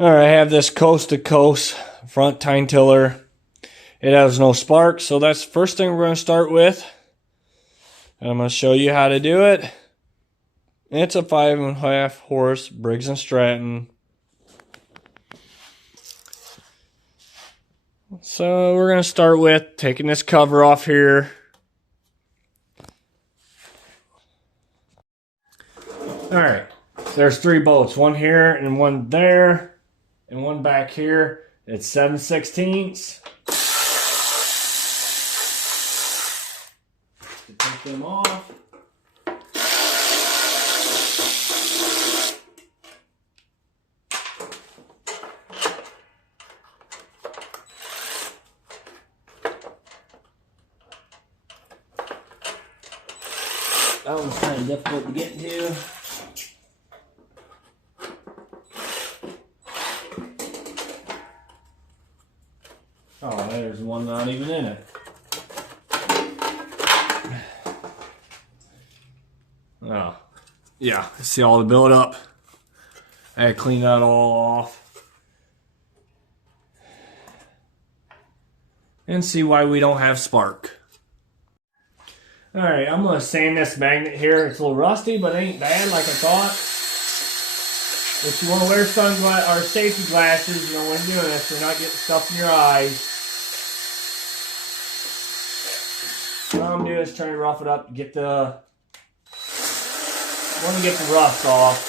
All right, I have this coast to coast front tine tiller. It has no spark, so that's the first thing we're going to start with. And I'm going to show you how to do it. It's a 5.5 horse Briggs & Stratton. So we're going to start with taking this cover off here. All right, there's 3 bolts, one here and one there and one back here. It's 7/16. Take them off. That one's kind of difficult to get to. Oh, there's one not even in it. Oh, yeah, see all the buildup. I had to clean that all off. And see why we don't have spark. Alright, I'm going to sand this magnet here. It's a little rusty, but it ain't bad like I thought. If you want to wear sunglasses or safety glasses, you know, when doing this, so you're not getting stuff in your eyes. What I'm doing is trying to rough it up to get the... I want to get the rust off.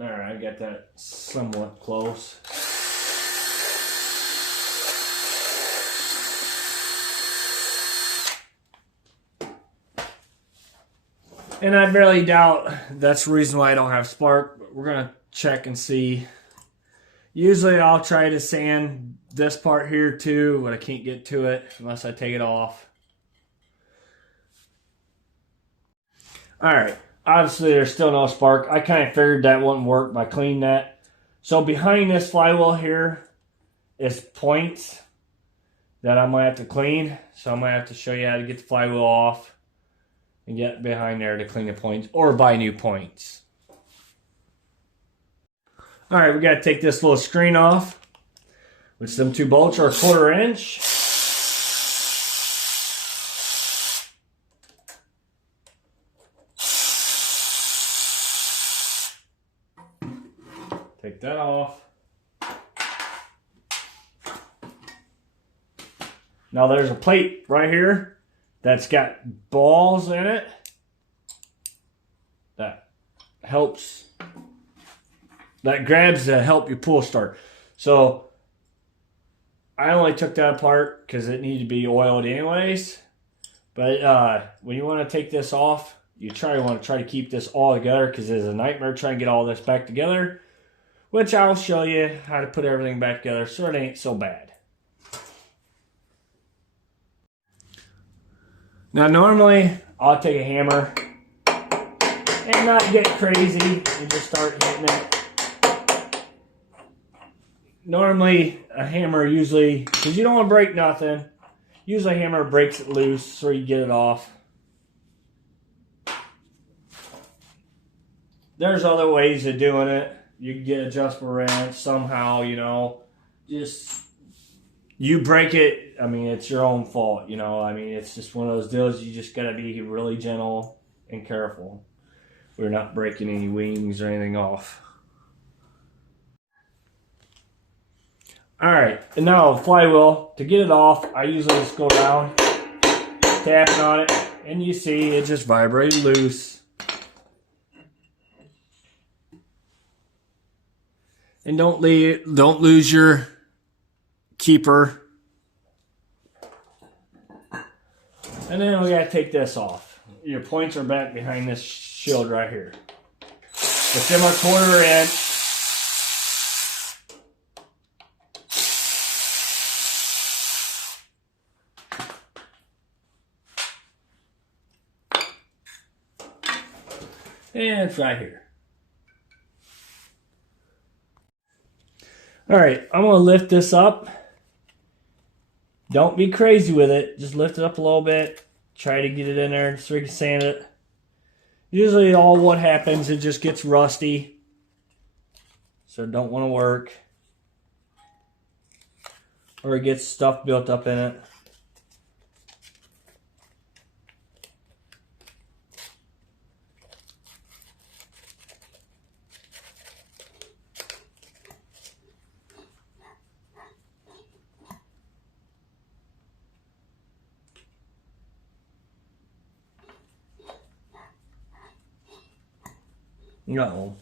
Alright, I got that somewhat close. And I barely doubt that's the reason why I don't have spark, but we're going to check and see. Usually I'll try to sand this part here too, but I can't get to it unless I take it off. Alright, obviously there's still no spark. I kind of figured that wouldn't work by cleaning that. So behind this flywheel here is points that I'm going to have to clean. So I'm going to have to show you how to get the flywheel off and get behind there to clean the points or buy new points. Alright, we got to take this little screen off, which them 2 bolts are 1/4 inch. Take that off. Now there's a plate right here that's got balls in it that helps, that grabs to help your pull start. So I only took that apart because it needed to be oiled anyways. But when you want to take this off, you want to try to keep this all together because it's a nightmare trying to get all this back together, which I'll show you how to put everything back together so it ain't so bad. Now normally I'll take a hammer and not get crazy and just start hitting it. Normally a hammer usually, because you don't want to break nothing, usually a hammer breaks it loose so you get it off. There's other ways of doing it. You can get adjustable wrench somehow, you know, just... You break it, I mean, it's your own fault, you know. I mean, it's just one of those deals. You just got to be really gentle and careful. We're not breaking any wings or anything off. All right, and now the flywheel. To get it off, I usually just go down, tapping on it, and you see it just vibrated loose. And don't lose your keeper. And then we gotta take this off. Your points are back behind this shield right here. It's in a 1/4 inch. And it's right here. All right, I'm gonna lift this up. Don't be crazy with it. Just lift it up a little bit. Try to get it in there so we can sand it. Usually all what happens, it just gets rusty. So it don't want to work. Or it gets stuff built up in it. No.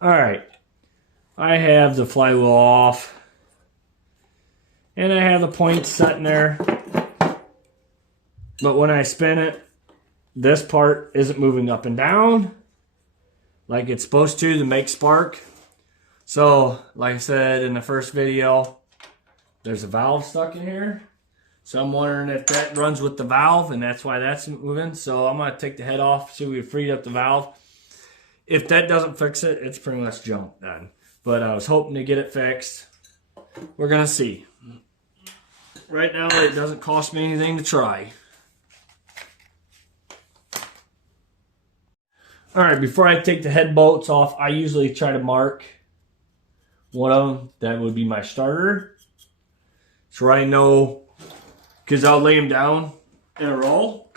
All right. I have the flywheel off. And I have the points sitting there. But when I spin it, this part isn't moving up and down like it's supposed to make spark. So, like I said in the first video, there's a valve stuck in here. So I'm wondering if that runs with the valve, and that's why that's moving. So I'm going to take the head off, see if we freed up the valve. If that doesn't fix it, it's pretty much junk then. But I was hoping to get it fixed. We're going to see. Right now, it doesn't cost me anything to try. All right, before I take the head bolts off, I usually try to mark one of them. That would be my starter. So I know, because I'll lay them down in a row,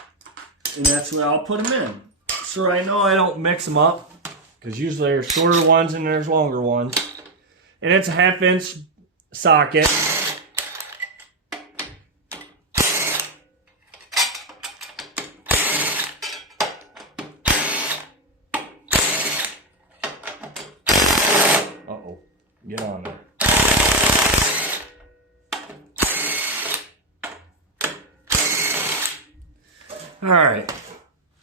and that's where I'll put them in. So I know I don't mix them up, because usually there's shorter ones and there's longer ones. And it's a 1/2-inch socket. Uh-oh, get on there. All right,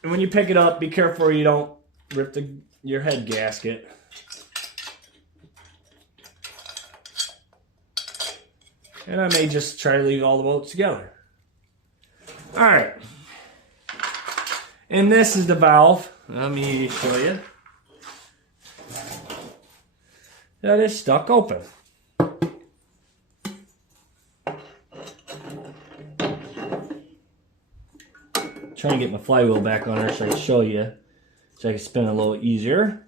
and when you pick it up, be careful you don't rip your head gasket. And I may just try to leave all the bolts together. All right, and this is the valve. Let me show you. That is stuck open. Trying to get my flywheel back on there so I can show you, so I can spin a little easier.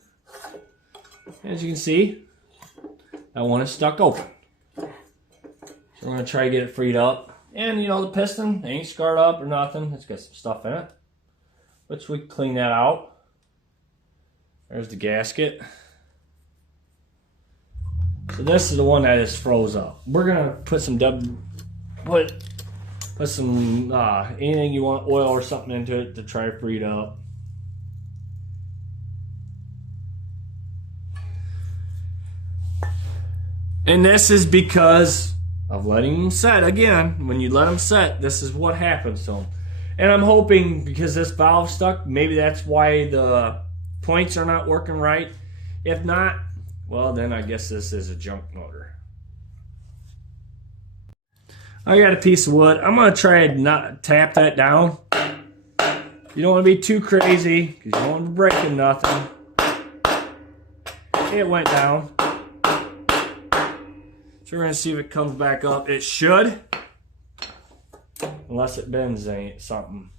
As you can see, that one is stuck open. So we're going to try to get it freed up. And you know, the piston ain't scarred up or nothing. It's got some stuff in it, which we can clean that out. There's the gasket. So this is the one that is froze up. We're going to put some put some anything you want, oil or something into it to try to free it up. And this is because of letting them set. Again, when you let them set, this is what happens to them. And I'm hoping, because this valve's stuck, maybe that's why the points are not working right. If not, well, then I guess this is a junk motor. I got a piece of wood. I'm going to try and not tap that down. You don't want to be too crazy, because you don't want to be breaking nothing. It went down. So we're going to see if it comes back up. It should. Unless it bends something.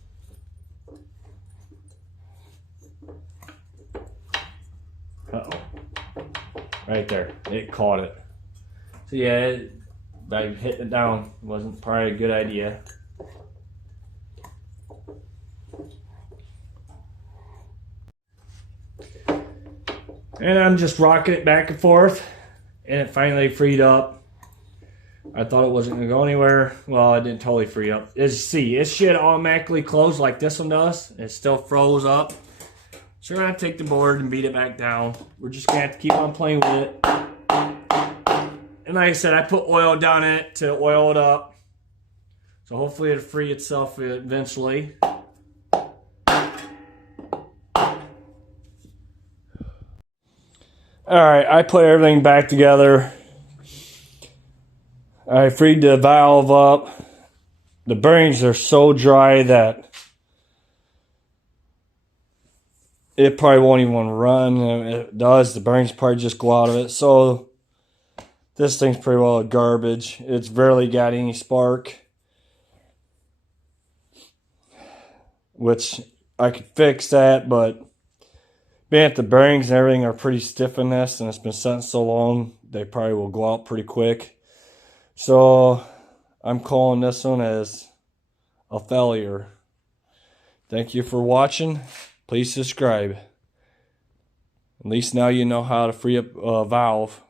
Uh-oh. Right there. It caught it. So yeah, by hitting it down wasn't probably a good idea. And I'm just rocking it back and forth. And it finally freed up. I thought it wasn't going to go anywhere. Well, it didn't totally free up. As you see, it should automatically close like this one does. It still froze up. So we're going to take the board and beat it back down. We're just going to have to keep on playing with it. And like I said, I put oil down in it to oil it up. So hopefully it'll free itself eventually. Alright, I put everything back together. I freed the valve up. The bearings are so dry that it probably won't even run. And if it does, the bearings probably just go out of it. So this thing's pretty well garbage. It's barely got any spark, which I could fix that, but being that the bearings and everything are pretty stiff in this, and it's been sitting so long, they probably will go out pretty quick. So I'm calling this one as a failure. Thank you for watching. Please subscribe. At least now you know how to free up a valve.